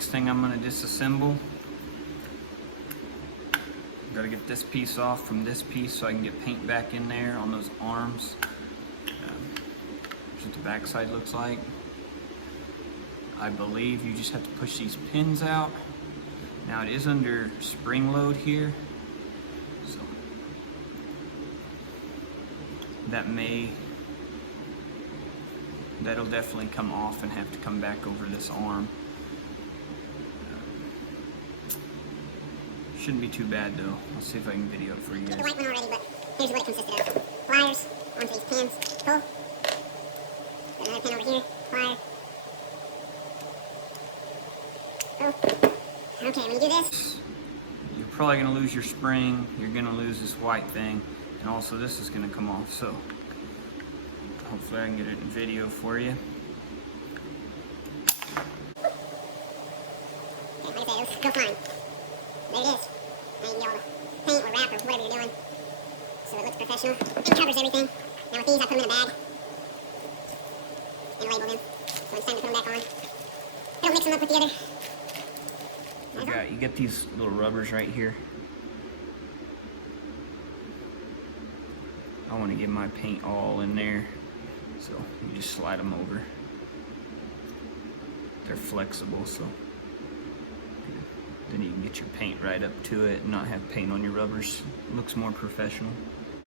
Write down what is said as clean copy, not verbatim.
next thing I'm going to disassemble. Got to get this piece off from this piece so I can get paint back in there on those arms. Here's what the back side looks like. I believe you just have to push these pins out. Now it is under spring load here, so that'll definitely come off and have to come back over this arm. Shouldn't be too bad though. I'll see if I can video it for you guys. The white one already, but here's what it consisted of. Pliers onto these pins. Pull. Put another pin over here. Plier. Pull. Okay, when you do this, you're probably going to lose your spring. You're going to lose this white thing. And also this is going to come off. So hopefully I can get it in video for you. Okay, like I said, it'll go fine. There it is. Now you can get all the paint or wrap or whatever you're doing, so it looks professional and covers everything. Now with these, I put them in a bag and label them. So it's time to put them back on. It'll mix them up with the other. You get these little rubbers right here. I want to get my paint all in there, so you just slide them over. They're flexible, so then you can get your paint right up to it and not have paint on your rubbers. It looks more professional.